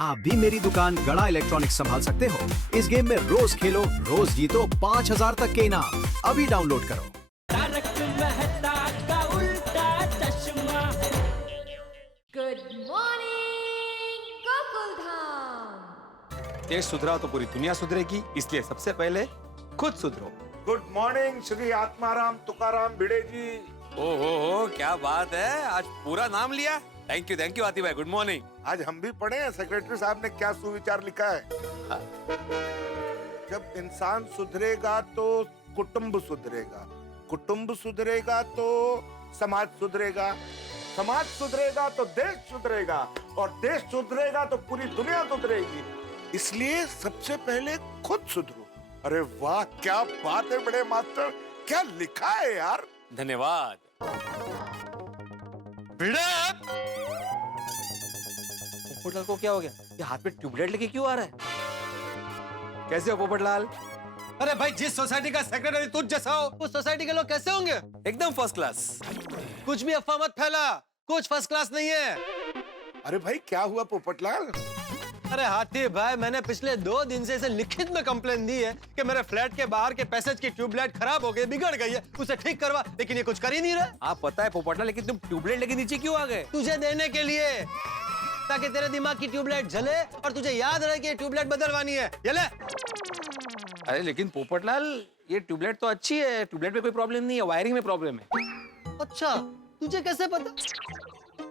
आप भी मेरी दुकान गड़ा इलेक्ट्रॉनिक्स संभाल सकते हो। इस गेम में रोज खेलो, रोज जीतो 5,000 तक के इनाम। अभी डाउनलोड करो। तारक मेहता का उल्टा चश्मा। Good morning Gokuldham. देश सुधरा तो पूरी दुनिया सुधरेगी, इसलिए सबसे पहले खुद सुधरो। गुड मॉर्निंग श्री आत्माराम तुकाराम भिड़े जी। हो क्या बात है, आज पूरा नाम लिया। थैंक यू आती भाई, गुड मॉर्निंग। आज हम भी पढ़े हैं सेक्रेटरी साहब ने क्या सुविचार लिखा है। जब इंसान सुधरेगा तो कुटुंब सुधरेगा, कुटुंब सुधरेगा तो समाज सुधरेगा, समाज सुधरेगा तो देश सुधरेगा, और देश सुधरेगा तो पूरी दुनिया सुधरेगी। इसलिए सबसे पहले खुद सुधरो। अरे वाह, क्या बात है बड़े मास्टर, क्या लिखा है यार। धन्यवाद। पोपटलाल को क्या हो गया? ये हाथ में ट्यूबलाइट लेके क्यों आ रहा है? कैसे हो पोपटलाल? अरे भाई, जिस सोसाइटी का सेक्रेटरी तुझ जैसा हो, उस सोसाइटी के लोग कैसे होंगे? एकदम फर्स्ट क्लास। कुछ भी अफवाह मत फैला, कुछ फर्स्ट क्लास नहीं है। अरे भाई क्या हुआ पोपटलाल? अरे हाथी भाई, मैंने पिछले 2 दिन से इसे लिखित में कंप्लेन दी है कि मेरे फ्लैट के बाहर के पैसेज की ट्यूबलाइट खराब हो गई, बिगड़ गई है, उसे ठीक करवा, लेकिन ये कुछ कर ही नहीं रहा। आप पता है पोपटलाल, लेकिन तुम ट्यूबलाइट लेके नीचे क्यों आ गए? तुझे देने के लिए, ताकि तेरे दिमाग की ट्यूबलाइट जले और तुझे याद रहे कि ये ट्यूबलाइट बदलवानी है। ये ले। अरे लेकिन पोपटलाल, ये ट्यूबलाइट तो अच्छी है, ट्यूबलाइट में कोई प्रॉब्लम नहीं है, वायरिंग में प्रॉब्लम है। अच्छा, तुझे कैसे पता?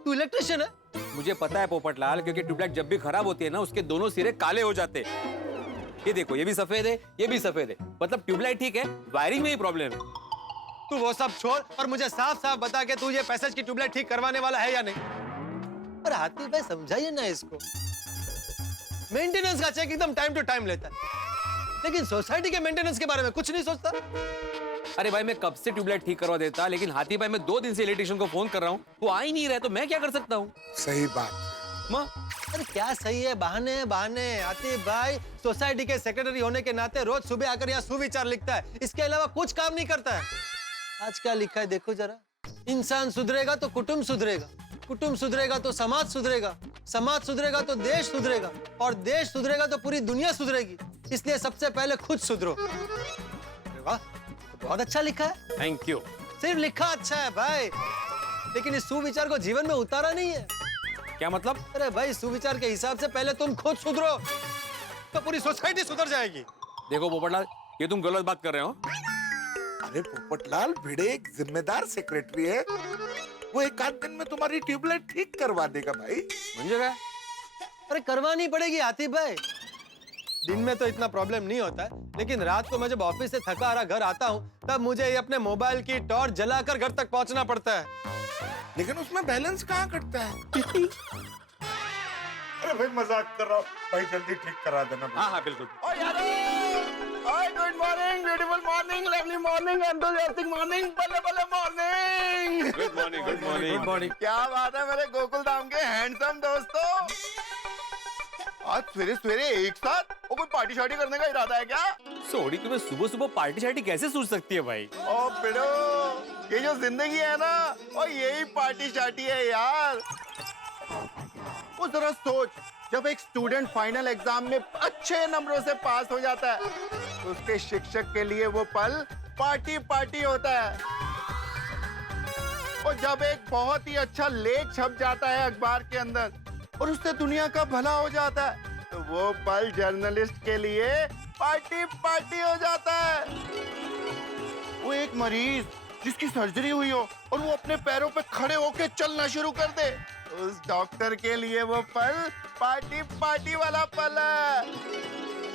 तू इलेक्ट्रिशियन है? मुझे पता है पोपटलाल, क्योंकि ट्यूबलाइट जब भी खराब होती है ना, उसके दोनों सिरे काले हो जाते हैं। ये देखो, ये भी सफेद है, ये भी सफेद है, मतलब ट्यूबलाइट ठीक है, वायरिंग में ही प्रॉब्लम है। तू वो सब छोड़ और मुझे साफ साफ बता के तू ये पैसेज की ट्यूबलाइट ठीक करवाने वाला है या नहीं। पर हाथी भाई समझाइए ना इसको, मेंटेनेंस का चेक एकदम टाइम टू टाइम लेता है, लेकिन सोसाइटी के मेंटेनेंस के बारे में कुछ नहीं सोचता। अरे भाई, मैं कब से ट्यूबलाइट ठीक करवा देता, लेकिन हाथी भाई मैं 2 दिन से इलेक्ट्रिशियन को फोन कर रहा हूँ, वो आ ही नहीं रहा, तो मैं क्या कर सकता हूँ? सही बात। माँ, अरे क्या सही है, बहाने बहाने। हाथी भाई सोसाइटी के सेक्रेटरी होने के नाते रोज सुबह आकर यहाँ सुविचार लिखता है, इसके अलावा कुछ काम नहीं करता है। आज क्या लिखा है देखो जरा। इंसान सुधरेगा तो कुटुंब सुधरेगा, कुटुंब सुधरेगा तो समाज सुधरेगा, समाज सुधरेगा तो देश सुधरेगा, और देश सुधरेगा तो पूरी दुनिया सुधरेगी। इसलिए सबसे पहले खुद सुधरो। अरे वाह, बहुत अच्छा लिखा है। Thank you. सिर्फ लिखा अच्छा है भाई, लेकिन इस सुविचार को जीवन में उतारा नहीं है। क्या मतलब? अरे भाई, सुविचार के हिसाब से पहले तुम खुद सुधरो, तो पूरी सोसाइटी सुधर जाएगी। देखो पोपटलाल, ये तुम गलत बात कर रहे हो। अरे पोपटलाल, भिड़े एक जिम्मेदार सेक्रेटरी है, वो एक आध दिन में तुम्हारी ट्यूबलाइट ठीक करवा देगा भाई। मुझे क्या? अरे करवानी पड़ेगी हाथी भाई। दिन में तो इतना प्रॉब्लम नहीं होता है, लेकिन रात को मैं जब ऑफिस से थका हारा घर आता हूँ, तब मुझे ये अपने मोबाइल की टॉर्च जलाकर घर तक पहुंचना पड़ता है। लेकिन उसमें बैलेंस कहाँ कटता है? अरे भाई मजाक कर रहा हूँ भाई, जल्दी ठीक करा देना भाई। हाँ बिल्कुल। Good morning, beautiful morning, lovely morning, enthusiastic morning, बल्ले बल्ले morning. Good morning, good morning, good morning. क्या बात है मेरे गोकुलधाम के हैंडसम दोस्तों। आज सवेरे सवेरे एक साथ वो कोई पार्टी शार्टी करने का इरादा है क्या? सोडी, तुम्हें सुबह सुबह पार्टी शार्टी कैसे सूझ सकती है भाई? ओ बिड़ो, ये जो जिंदगी है ना, और यही पार्टी शार्टी है यार। वो जरा सोच, जब एक स्टूडेंट फाइनल एग्जाम में अच्छे नंबरों से पास हो जाता है, तो उसके शिक्षक के लिए वो पल पार्टी पार्टी होता है। और जब एक बहुत ही अच्छा लेख छप जाता है अखबार के अंदर और उससे दुनिया का भला हो जाता है, तो वो पल जर्नलिस्ट के लिए पार्टी पार्टी हो जाता है। वो एक मरीज जिसकी सर्जरी हुई हो और वो अपने पैरों पे खड़े होके चलना शुरू कर दे, तो उस डॉक्टर के लिए वो पल पार्टी पार्टी वाला पल है।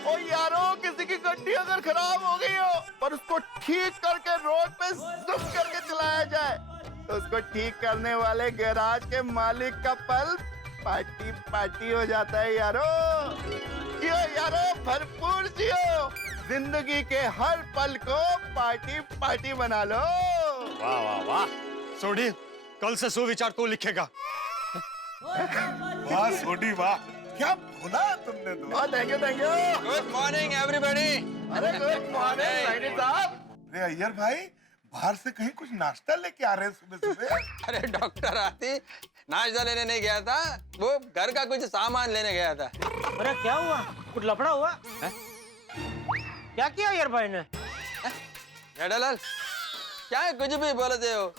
ओ यारो, किसी की गड्डी अगर खराब हो गई हो पर उसको ठीक करके रोड पे जुम करके चलाया जाए, तो उसको ठीक करने वाले गैराज के मालिक का पल पार्टी पार्टी हो जाता है यारो। जियो यारो, भरपूर जियो, जिंदगी के हर पल को पार्टी पार्टी बना लो। वाह वाह वाह। सोडी, कल से सुविचार तू लिखेगा। वाह सोडी वाह, क्या भुना तुमने तो। Thank you thank you. Good morning everybody. अरे गुड मॉर्निंग साइनी साहब। अरे अय्यर भाई, बाहर से कहीं कुछ नाश्ता लेके आ रहे हैं सुबह सुबह? अरे डॉक्टर आती, नाश्ता लेने नहीं गया था, वो घर का कुछ सामान लेने गया था। अरे क्या हुआ, कुछ लफड़ा हुआ? क्या किया यार भाई ने? जेठालाल, क्या है कुछ भी बोलते हो?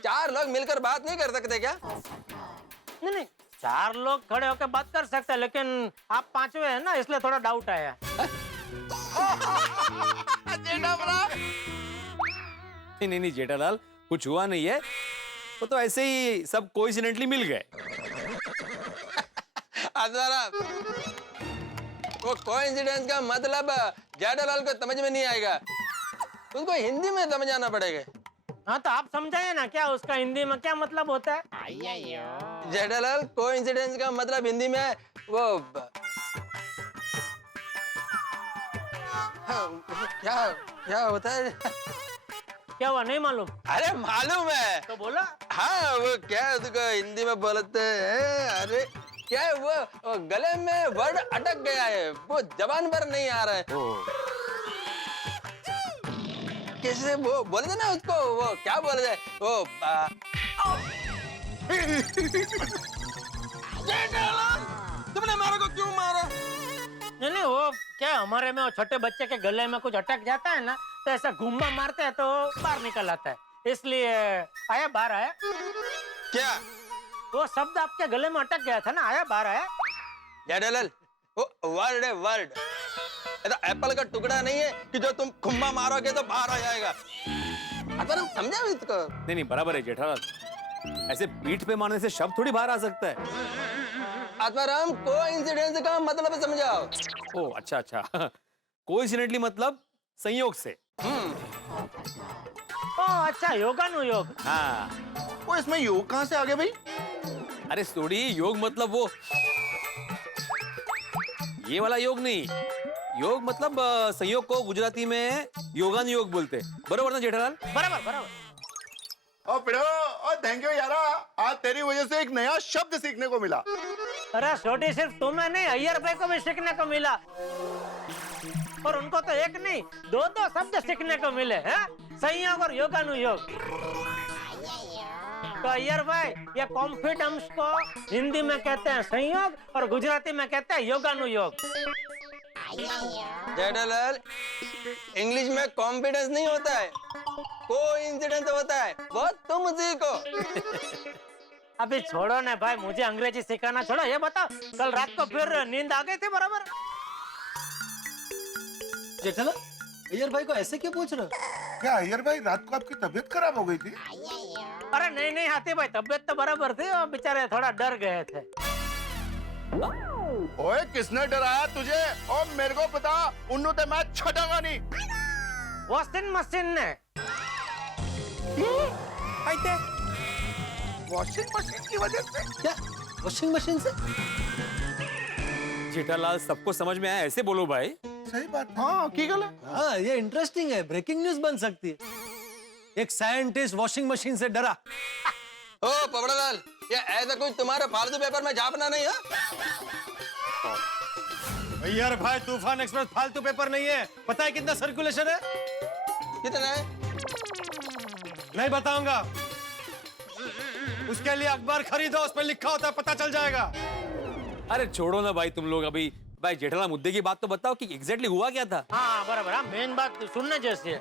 4 लोग मिलकर बात नहीं कर सकते क्या? नहीं नहीं, 4 लोग खड़े होकर बात कर सकते हैं, लेकिन आप 5वें हैं ना, इसलिए थोड़ा डाउट आया। नहीं जेठालाल, कुछ हुआ नहीं है, वो तो ऐसे ही सब कोइंसिडेंटली मिल गए। वो कोइंसिडेंस का मतलब जेठालाल को समझ में नहीं आएगा, उनको हिंदी में समझाना पड़ेगा। हाँ तो आप समझाइए ना, क्या उसका हिंदी में क्या मतलब होता है? जेठालाल, कोइंसिडेंस का मतलब हिंदी में वो क्या क्या होता है? क्या हुआ, नहीं मालूम? अरे मालूम है तो बोला। हाँ, वो क्या है उसको हिंदी में बोलते हैं, अरे क्या है वो गले में वर्ड अटक गया है, वो जबान पर नहीं आ रहा है। कैसे वो बोले थे ना उसको, वो क्या बोले थे वो तुमने मारा को क्यों मारा? नहीं, वो क्या हमारे में वो छोटे बच्चे के गले में कुछ अटक जाता है ना, तो ऐसा घुम्मा मारते हैं तो बाहर निकल आता है, इसलिए आया बाहर आया। क्या वो शब्द आपके गले में अटक गया था ना, आया बाहर आया। जेठालाल, वो वर्ड है वर्ड, ऐसा एप्पल का टुकड़ा नहीं है कि जो तुम खुम्मा मारोगे तो बाहर आ जाएगा। अगर हम समझा इसको। नहीं बराबर है जेठालाल, ऐसे पीठ पे मारने से शब्द थोड़ी बाहर आ सकता है। आत्माराम, कोइंसिडेंस का मतलब समझाओ। ओ अच्छा कोइंसिडेंटली मतलब संयोग से। ओ अच्छा, योगानुयोग। हाँ, वो इसमें योग कहाँ से आ गया भाई? अरे सोडी, योग मतलब वो ये वाला योग नहीं, योग मतलब संयोग को गुजराती में योगानुयोग बोलते हैं, बरोबर ना जेठालाल? बराबर बराबर। ओ पिड़ो, ओ थैंक यू यारा, आज तेरी वजह से एक नया शब्द सीखने को मिला। अरे छोटी, सिर्फ तुम्हें नहीं, अय्यर भाई को भी सीखने को मिला, और उनको तो एक नहीं 2 शब्द सीखने को मिले हैं, संयोग और योगानुयोग। तो अय्यर भाई, ये कॉन्फिडेंस को हिंदी में कहते हैं संयोग और गुजराती में कहते हैं योगानुयोग। जेठालाल, इंग्लिश में कॉन्फिडेंस नहीं होता है, कोइंसिडेंस होता है, वो तुम सीखो। अभी छोड़ो ना भाई, मुझे अंग्रेजी सिखाना छोड़ो, ये बताओ कल रात को फिर नींद आ गई थी बराबर? जेठालाल, अय्यर भाई को ऐसे क्यों पूछ रहे हो? क्या अय्यर भाई, रात को आपकी तबीयत खराब हो गई थी? अरे नहीं हाथी भाई, तबीयत तो बराबर थी, और बेचारे थोड़ा डर गए थे। ओए, किसने डराया तुझे? और मेरे को पता, उन्नू ते मैं छटांगा नहीं। वॉशिंग मशीन ने। वॉशिंग मशीन की वजह से? क्या वॉशिंग मशीन से? जेठालाल, सबको समझ में आया, ऐसे बोलो भाई। सही बात, हाँ की गल है। हाँ, ये इंटरेस्टिंग है, ब्रेकिंग न्यूज बन सकती है। एक साइंटिस्ट वॉशिंग मशीन से डरा। ओ पबड़ालाल, ये ऐसा कुछ तुम्हारे फालतू पेपर में छापना नहीं है? अय्यर भाई, तूफान एक्सप्रेस फालतू पेपर नहीं है। पता है कितना सर्कुलेशन है? कितना है? नहीं बताऊंगा। उसके लिए अखबार खरीदो, उस पर लिखा होता है, पता चल जाएगा। अरे छोड़ो ना भाई तुम लोग, अभी भाई जेठालाल मुद्दे की बात तो बताओ कि एग्जैक्टली हुआ क्या था? हाँ बराबर, हाँ मेन बात सुनने जैसी है।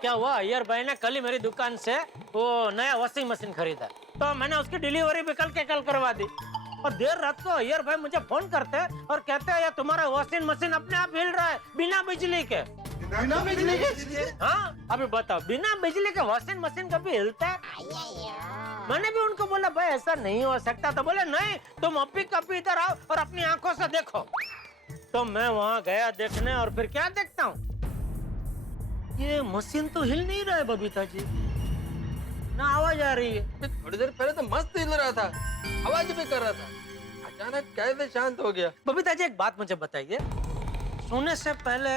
क्या हुआ, अय्यर भाई ने कल ही मेरी दुकान से वो नया वॉशिंग मशीन खरीदा, तो मैंने उसकी डिलीवरी भी कल करवा दी। और देर रात को अय्यर भाई मुझे फोन करते हैं और कहते हैं यार तुम्हारा वॉशिंग मशीन अपने आप हिल रहा है बिना बिजली के। बिना बिजली के? हाँ अभी बताओ, बिना बिजली के वॉशिंग मशीन कभी हिलता है? मैंने भी उनको बोला भाई ऐसा नहीं हो सकता, तो बोले नहीं, तुम अभी कभी इधर आओ और अपनी आंखों से देखो। तो मैं वहां गया देखने, और फिर क्या देखता हूँ, ये मशीन तो हिल नहीं रहा है बबीता जी, ना आवाज आ रही है। थोड़ी देर पहले तो मस्त हिल रहा था, आवाज भी कर रहा था, अचानक कैसे शांत हो गया? बबीता जी एक बात मुझे बताइए, सोने से पहले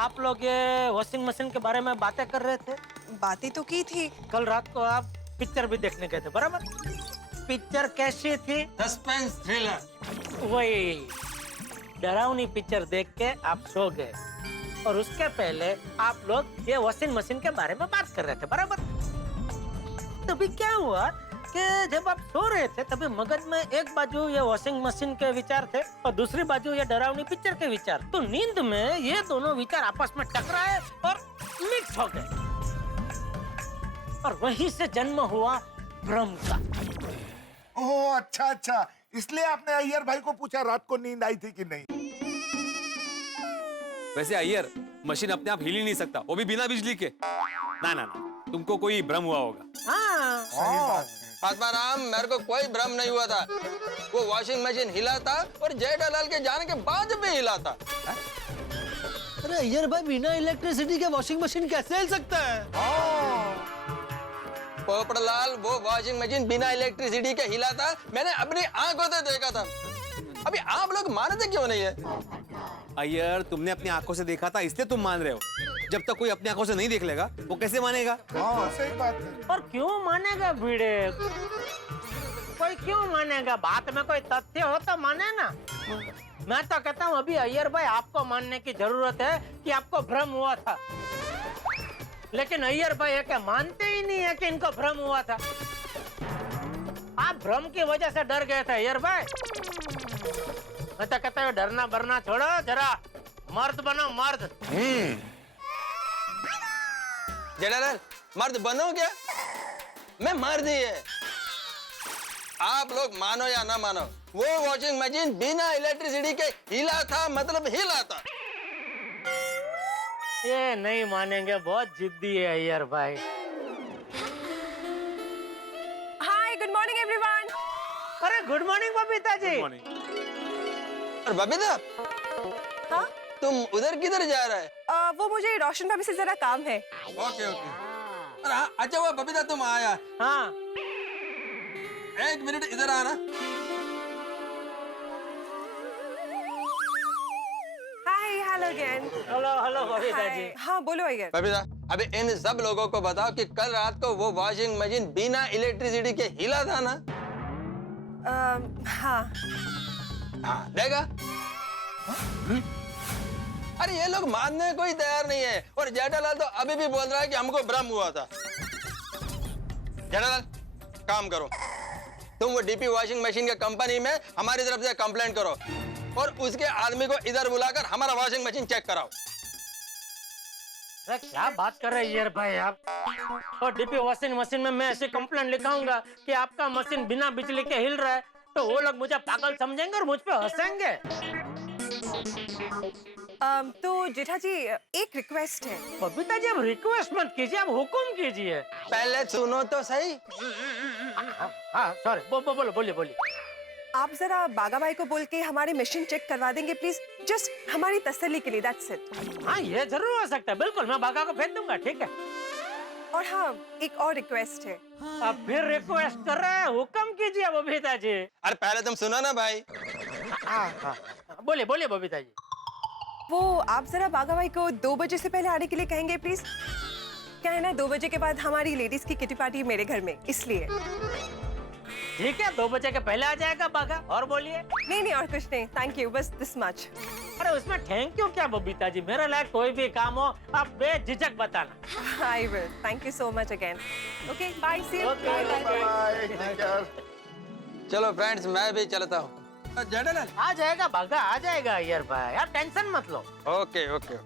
आप लोग ये वॉशिंग मशीन के बारे में बातें कर रहे थे? बातें तो की थी। कल रात को आप पिक्चर भी देखने गए थे बराबर? पिक्चर कैसी थी? Suspense thriller. वही डरावनी पिक्चर देख के आप सो गए, और उसके पहले आप लोग ये वॉशिंग मशीन के बारे में बात कर रहे थे बराबर? तभी क्या हुआ कि जब आप सो रहे थे तभी मगज में एक बाजू ये वॉशिंग मशीन के विचार थे और दूसरी बाजू ये डरावनी पिक्चर के विचार। तो नींद में ये दोनों विचार आपस में टकराए और मिक्स हो गए और वहीं से जन्म हुआ भ्रम का। ओह अच्छा अच्छा, इसलिए आपने अय्यर भाई को पूछा रात को नींद आई थी कि नहीं। वैसे अय्यर, मशीन अपने आप हिल ही नहीं सकता, वो भी बिना बिजली के। ना ना ना, तुमको कोई भ्रम हुआ होगा। हाँ सही बात है। आत्माराम, मेरे को कोई भ्रम नहीं हुआ था। वो वॉशिंग मशीन हिला था और जेठालाल के जाने के बाद भी हिला था। अरे अय्यर भाई, बिना इलेक्ट्रिसिटी के वॉशिंग मशीन कैसे हिल सकता है? पोपड़लाल, वो वॉशिंग मशीन बिना इलेक्ट्रिसिटी के हिला था, मैंने अपनी आंखों से देखा था। अभी आप लोग मानते क्यों नहीं है? अय्यर, तुमने अपनी आंखों से देखा था इसलिए तुम मान रहे हो। जब तक कोई अपनी आंखों से नहीं देख लेगा वो कैसे मानेगा? हाँ सही बात है। और क्यों मानेगा भिड़े? कोई क्यों मानेगा? बात में कोई तथ्य हो तो माने ना। मैं तो कहता हूँ अभी अय्यर भाई आपको मानने की जरूरत है कि आपको भ्रम हुआ था, लेकिन अय्यर भाई है मानते ही नहीं है कि इनको भ्रम हुआ था। आप भ्रम की वजह से डर गए थे अय्यर भाई। मैं तो कहता हूँ डरना बरना छोड़ो, जरा मर्द बनो, मर्द। जेठालाल, मर्द बनो क्या? मैं मर्द ही है। आप लोग मानो या ना मानो, वो वॉशिंग मशीन बिना इलेक्ट्रिसिटी के हिला था, मतलब हिला था। ये नहीं मानेंगे, बहुत जिद्दी है अय्यर भाई। हाय, गुड मॉर्निंग एवरीवन। अरे गुड मॉर्निंग बबीता जी। और बबीता, हाँ? तुम उधर किधर जा रहा है? वो मुझे रोशन भाभी से जरा काम है। Okay okay. अरे हाँ, अच्छा हुआ बबीता तुम आया। हाँ, एक मिनट इधर आना। Hi, hello again. Hello hello Babita ji. हाँ बोलो अय्यर। बबीता, अभी इन सब लोगों को बताओ कि कल रात को वो वॉशिंग मशीन बिना इलेक्ट्रिसिटी के हिला था ना? हाँ। हाँ, देखा? अरे ये लोग मानने को ही तैयार नहीं है, और जेठालाल तो अभी भी बोल रहा है कि हमको भ्रम हुआ था। जेठालाल, काम करो, तुम वो डीपी वॉशिंग मशीन के कंपनी में हमारी तरफ से कंप्लेंट करो और उसके आदमी को इधर बुलाकर हमारा वॉशिंग मशीन चेक कराओ। अरे क्या बात कर रहे हैं यार भाई आप? और डीपी वॉशिंग मशीन में मैं ऐसी कंप्लेंट लिखाऊंगा कि आपका मशीन बिना बिजली के हिल रहा है, तो वो लोग मुझे पागल समझेंगे और मुझ पे हंसेंगे। तो जेठा जी एक रिक्वेस्ट है। बबीता जी, आप रिक्वेस्ट मत कीजिए, आप हुक्म कीजिए। पहले सुनो तो सही। हाँ सॉरी, बोलो, बोलिए। आप जरा बागा भाई को बोल के हमारी मशीन चेक करवा देंगे प्लीज, जस्ट हमारी तसल्ली के लिए, दैट्स इट। हाँ ये जरूर हो सकता है, बिल्कुल मैं बागा को भेज दूंगा, ठीक है। और हाँ, एक और रिक्वेस्ट है। आप फिर रिक्वेस्ट कर रहे हैं, हुक्म कीजिए बबीता जी। अरे पहले तुम सुनो ना भाई। हाँ, बोलिए बबीता जी। वो आप जरा बागा भाई को 2 बजे से पहले आने के लिए कहेंगे प्लीज। क्या है ना, 2 बजे के बाद हमारी लेडीज की किटी पार्टी मेरे घर में, इसलिए। ठीक है, 2 बजे के पहले आ जाएगा बागा। और बोलिए। नहीं और कुछ नहीं, थैंक यू, बस दिस मच। अरे उसमें थैंक यू क्या बबीता जी, मेरे लायक कोई भी काम हो आप बेझिझक बताना। I will, thank you so much again. Okay, bye, see you. Bye. चलो फ्रेंड्स, मैं भी चलता हूँ। जेठालाल, आ जाएगा बागा, आ जाएगा यार भाई, आप टेंशन मत लो। Okay okay.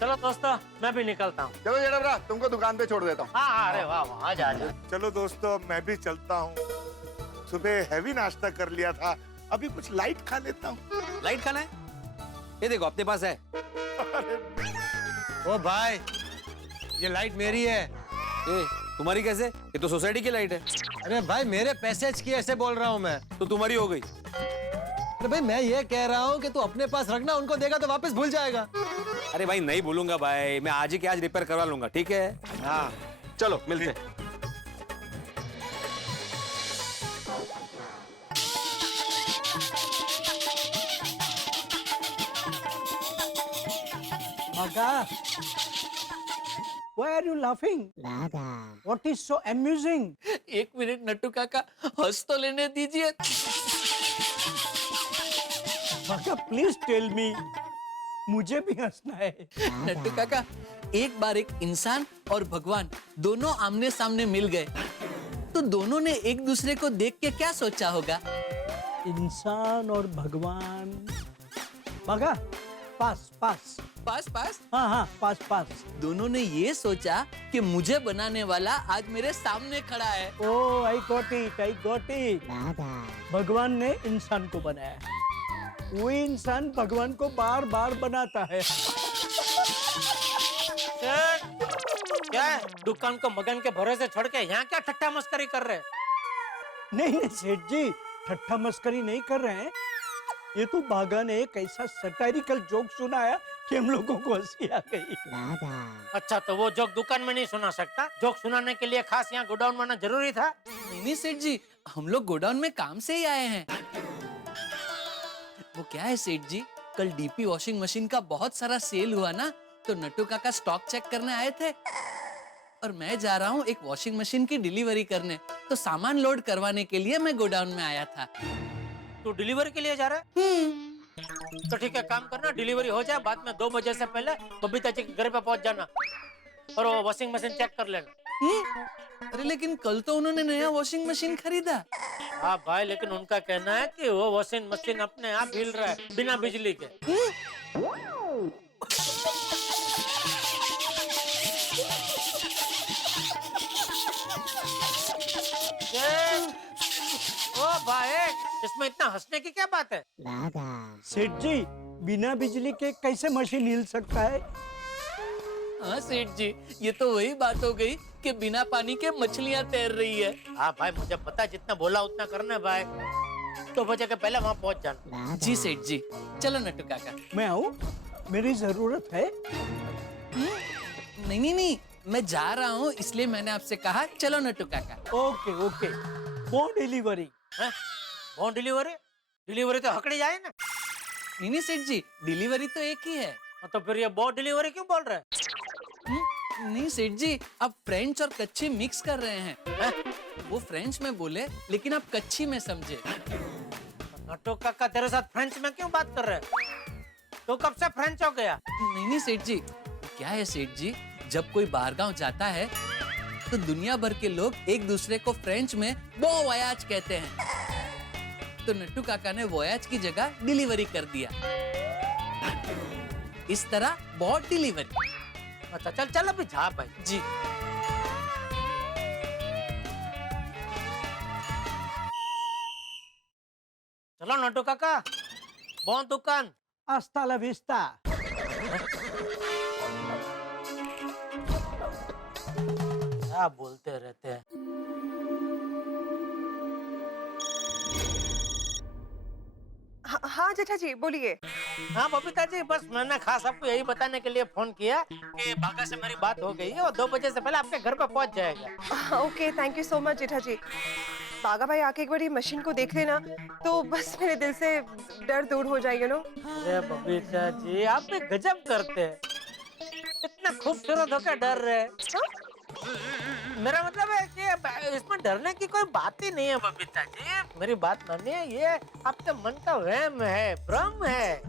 चलो दोस्तों, मैं भी निकलता हूँ। चलो जेठा, तुमको दुकान पे छोड़ देता हूँ। हाँ, अरे वाह, आ जा। चलो दोस्तों, अब मैं भी चलता हूँ। सुबह हैवी नाश्ता कर लिया था, अभी कुछ लाइट खा लेता हूँ। लाइट खाना है? ये देखो अपने पास है। ओ भाई, ये लाइट मेरी है। ए, तुम्हारी कैसे? ये तो सोसाइटी की लाइट है। अरे भाई, मेरे पैसेज की ऐसे बोल रहा हूँ मैं। तो तुम्हारी हो गई। अरे भाई, मैं ये कह रहा हूँ कि तू अपने पास रखना, उनको देगा तो वापस भूल जाएगा। अरे भाई नहीं भूलूंगा भाई, मैं आज ही के आज रिपेयर करवा लूंगा, ठीक है? हाँ, चलो मिलते हैं। Baga, why are you laughing? What is so amusing? एक मिनट नट्टू काका, हंस तो लेने दीजिए। Baga, please tell me. मुझे भी हंसना है। नट्टू काका, एक बार एक इंसान और भगवान दोनों आमने सामने मिल गए, तो दोनों ने एक दूसरे को देख के क्या सोचा होगा? इंसान और भगवान। भागा, पास पास। पास पास? हाँ हाँ, पास पास। दोनों ने ये सोचा कि मुझे बनाने वाला आज मेरे सामने खड़ा है। Oh, I got it, I got it. भगवान ने इंसान को बनाया, वो इंसान भगवान को बार बार बनाता है। क्या है? दुकान को मगन के भरोसे छोड़ के यहाँ क्या ठट्ठा मस्करी कर रहे हैं? नहीं नहीं सेठ जी, ठट्ठा मस्करी नहीं कर रहे हैं। ये तो बागा ने एक ऐसा सटायरिकल जोक सुनाया कि हम लोगों को हंसी आ गई। अच्छा, तो वो जोक दुकान में नहीं सुना सकता? जोक सुनाने के लिए खास यहाँ गोडाउन में आना जरूरी था? नहीं सेठ जी, हम लोग गोडाउन में काम से ही आए हैं। वो क्या है सेठ जी, कल डीपी वॉशिंग मशीन का बहुत सारा सेल हुआ ना, तो नट्टू काका स्टॉक चेक करने आए थे और मैं जा रहा हूँ एक वॉशिंग मशीन की डिलीवरी करने, तो सामान लोड करवाने के लिए मैं गोडाउन में आया था। तू डिलीवरी के लिए जा रहा है? तो ठीक है, काम करना, डिलीवरी हो जाए, बाद में 2 बजे से पहले बबीता जी के घर पे पहुंच जाना और वो वॉशिंग मशीन चेक कर लेना। अरे लेकिन कल तो उन्होंने नया वॉशिंग मशीन खरीदा। हाँ भाई, लेकिन उनका कहना है कि वो वॉशिंग मशीन अपने आप हिल रहा है बिना बिजली के। ओ भाई, इसमें इतना हंसने की क्या बात है? सेठ जी, बिना बिजली के कैसे मशीन हिल सकता है? हाँ सेठ जी, ये तो वही बात हो गई कि बिना पानी के मछलियाँ तैर रही है। हाँ भाई, मुझे पता है, जितना बोला उतना करना है भाई। 2 बजे के पहले वहाँ पहुँच जाना। जी सेठ जी, चलो नट्टू काका। मैं आऊँ? मेरी जरूरत है। नहीं नहीं नहीं, मैं जा रहा हूँ इसलिए मैंने आपसे कहा चलो नट्टू काका। ओके ओके, वो डिलीवरी। Home delivery? डिलीवरी तो हकड़ी जाए ना। नहीं नहीं सेठ जी, डिलीवरी तो एक ही है। तो फिर ये बहुत डिलीवरी क्यों बोल रहे हैं? नहीं सेठ जी, आप फ्रेंच और कच्ची मिक्स कर रहे हैं। वो फ्रेंच में बोले लेकिन आप कच्ची में समझे। नट्टू काका तेरे साथ फ्रेंच में क्यों बात कर रहे हैं? तो कब से फ्रेंच हो गया? नहीं नहीं सेठ जी, क्या है सेठ जी, जब कोई बाहरगांव जाता है तो दुनिया भर के लोग एक दूसरे को फ्रेंच में बो वयाज कहते हैं, तो नट्टू काका ने वयाज की जगह डिलीवरी कर दिया। इस तरह बहुत डिलीवरी। अच्छा चल चल अभी जा भाई जी। चलो नट्टू काका, बहुत दुकान। हस्ता ला विस्ता। क्या बोलते रहते हैं। हाँ जेठा जी बोलिए। हाँ बबीता जी, बस मैंने खास आपको यही बताने के लिए फोन किया कि बागा से मेरी बात हो गई है और 2 बजे से पहले आपके घर पे पहुंच जाएगा। Okay, thank you so much Jetha ji. Bagha भाई आके एक बार मशीन को देख लेना तो बस मेरे दिल से डर दूर हो जाएगा नो। अरे बबीता जी, आप भी गजब करते हैं, इतना खूबसूरत होकर डर रहे हैं। मेरा मतलब है कि इसमें डरने की कोई बात ही नहीं है बबीता जी, मेरी बात मानिए, ये आपके मन का वहम है, भ्रम है।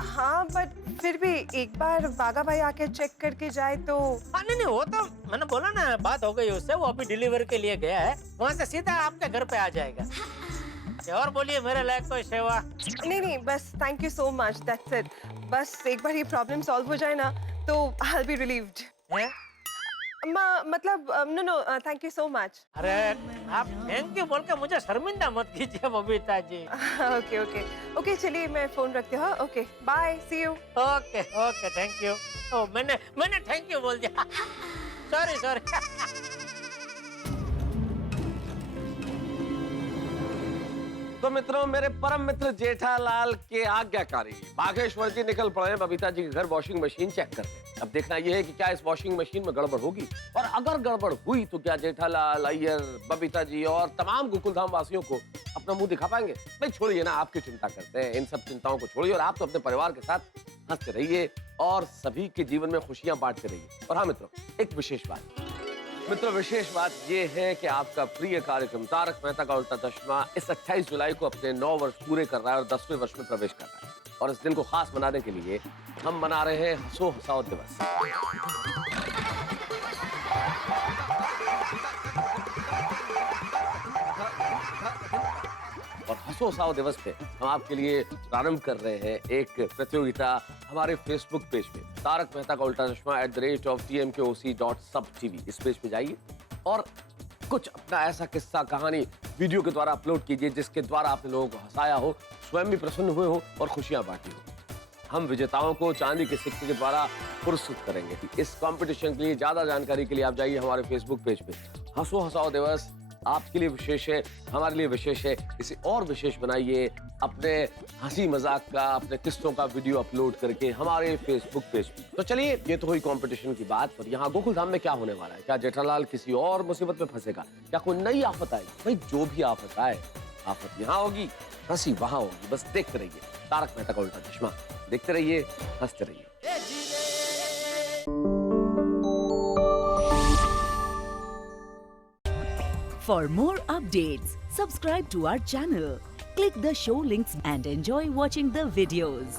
हाँ बट फिर भी एक बार बागा भाई आके चेक करके जाए तो। हाँ नहीं नहीं, वो तो मैंने बोला ना, बात हो गई उससे, वो अभी डिलीवरी के लिए गया है, वहाँ से सीधा आपके घर पे आ जाएगा। और बोलिए मेरे लायक कोई सेवा? नहीं नहीं, बस thank you so much, that's it. बस एक बार ये प्रॉब्लम सॉल्व हो जाए ना तो आई विल बी रिलीव्ड। मतलब no no, thank you so much. अरे आप थैंक यू बोल के मुझे शर्मिंदा मत कीजिए Babita ji. Okay okay okay, चलिए मैं फोन रखती हूँ। Okay bye, see you. Okay okay, thank you. Oh मैंने थैंक यू बोल दिया, सॉरी सॉरी। तो मित्रों, मेरे परम मित्र जेठालाल के आज्ञाकारी बागेश्वर जी निकल पड़े हैं बबीता जी के घर वॉशिंग मशीन चेक करने। अब देखना यह है कि क्या इस वॉशिंग मशीन में गड़बड़ होगी, और अगर गड़बड़ हुई तो क्या जेठालाल, अय्यर, बबीता जी और तमाम गोकुलधाम वासियों को अपना मुंह दिखा पाएंगे? भाई छोड़िए ना, आपकी चिंता करते हैं, इन सब चिंताओं को छोड़िए और आप तो अपने परिवार के साथ हंसते रहिए और सभी के जीवन में खुशियां बांटते रहिए। और हाँ मित्रों, एक विशेष बात, विशेष बात यह है कि आपका प्रिय कार्यक्रम तारक मेहता का उल्टा चश्मा इस 28 जुलाई को अपने 9 वर्ष पूरे कर रहा है और 10वें वर्ष में प्रवेश कर रहा है। और इस दिन को खास मनाने के लिए हम मना रहे हैं हंसो हंसाओ दिवस। हंसो हंसाओ दिवस पे हम आपके लिए प्रारंभ कर रहे हैं एक प्रतियोगिता हमारे फेसबुक पेज पे तारक मेहता का उल्टा चश्मा @tmkoc.subtv इस पेज पे जाइए और कुछ अपना ऐसा किस्सा कहानी वीडियो के द्वारा अपलोड कीजिए जिसके द्वारा आपने लोगों को हंसाया हो, स्वयं भी प्रसन्न हुए हो और खुशियां बांटी हो। हम विजेताओं को चांदी के सिक्के के द्वारा पुरस्कृत करेंगे। इस कंपटीशन के लिए ज्यादा जानकारी के लिए आप जाइए हमारे फेसबुक पेज पे। हंसो हंसाओ दिवस आपके लिए विशेष है, हमारे लिए विशेष है। इसे और विशेष बनाइए अपने हंसी मजाक का, अपने किस्सों का वीडियो अपलोड करके हमारे फेसबुक पेज पे। तो चलिए, ये तो हुई कंपटीशन की बात, पर यहाँ गोकुल धाम में क्या होने वाला है? क्या जेठालाल किसी और मुसीबत में फंसेगा? क्या कोई नई आफत आएगी? भाई जो भी आफत आए, आफत यहाँ होगी, हंसी वहां होगी। बस देखते रहिए तारक मेहता का उल्टा चश्मा, देखते रहिए, हंसते रहिए। For more updates, subscribe to our channel, click the show links and enjoy watching the videos.